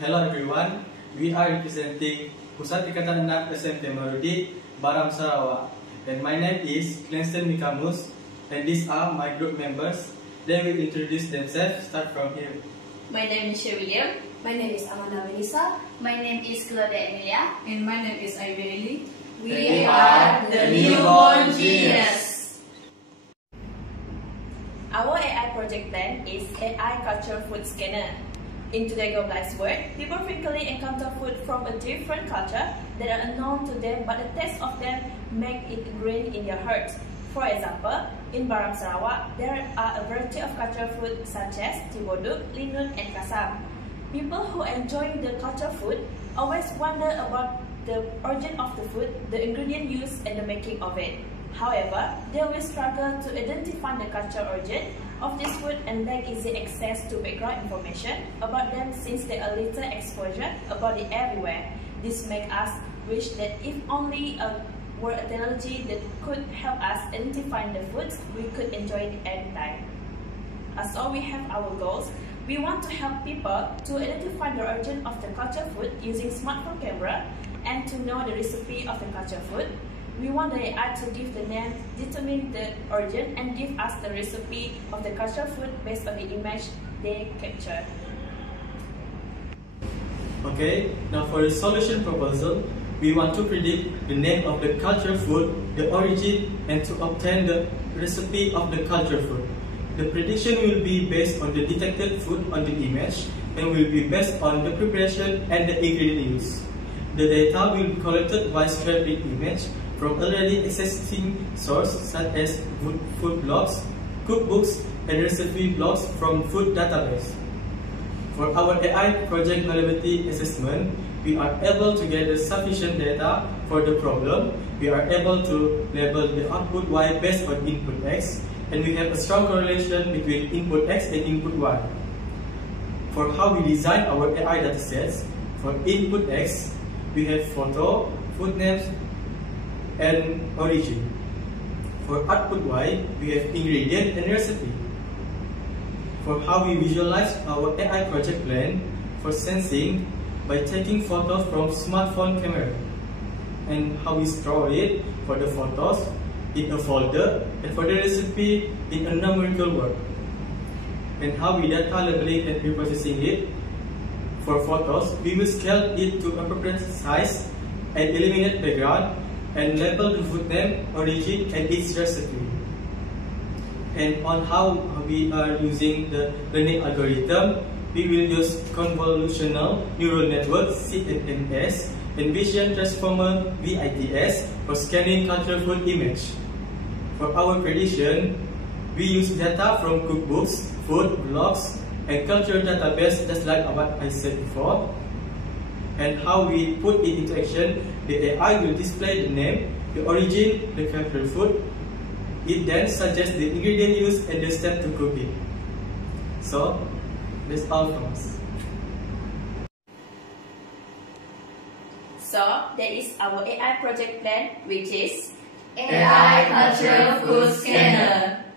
Hello everyone, we are representing Pusat Ikatan Anak SMT Marudi, Baram Sarawak. And my name is Clenston Mikamus, and these are my group members. They will introduce themselves. Start from here. My name is Sher William. My name is Amanda Vanessa. My name is Claudia Emilia. And my name is Ivy Lily. We are the Newborn Genius. Our AI project plan is AI Culture Food Scanner. In today's globalized world, people frequently encounter food from a different culture that are unknown to them, but the taste of them make it ingrained in their hearts. For example, in Baram Sarawak, there are a variety of cultural food such as Tiboduk, Linun, and Kasam. People who enjoy the cultural food always wonder about the origin of the food, the ingredient used, and the making of it. However, they will struggle to identify the cultural origin of this food and lack easy access to background information about them since there are little exposure about it everywhere. This makes us wish that if only a word technology that could help us identify the foods, we could enjoy it anytime. As all we have our goals, we want to help people to identify the origin of the cultural food using smartphone camera and to know the recipe of the cultural food. We want the AI to give the name, determine the origin, and give us the recipe of the cultural food based on the image they capture. Okay, now for the solution proposal, we want to predict the name of the cultural food, the origin, and to obtain the recipe of the cultural food. The prediction will be based on the detected food on the image and will be based on the preparation and the ingredient used. The data will be collected by scraping image from already existing sources such as food blogs, cookbooks, and recipe blogs from food database. For our AI project validity assessment, we are able to gather sufficient data for the problem. We are able to label the output Y based on input X, and we have a strong correlation between input X and input Y. For how we design our AI datasets, for input X, we have photo, food names, and origin. For output Y, we have ingredient and recipe. For how we visualize our AI project plan, for sensing, by taking photos from smartphone camera. And how we store it, for the photos, in a folder, and for the recipe, in a numerical word. And how we data labeling and reprocessing it. For photos, we will scale it to appropriate size and eliminate background and label the food name, origin, and its recipe. And on how we are using the learning algorithm, we will use convolutional neural network CNNs and Vision Transformer VITS for scanning cultural food image. For our prediction, we use data from cookbooks, food blogs, and cultural database, just like what I said before. And how we put it into action, the AI will display the name, the origin, the cultural food. It then suggests the ingredient used and the step to cook it. So, that's all from us. So, that is our AI project plan, which is AI Cultural Food Scanner.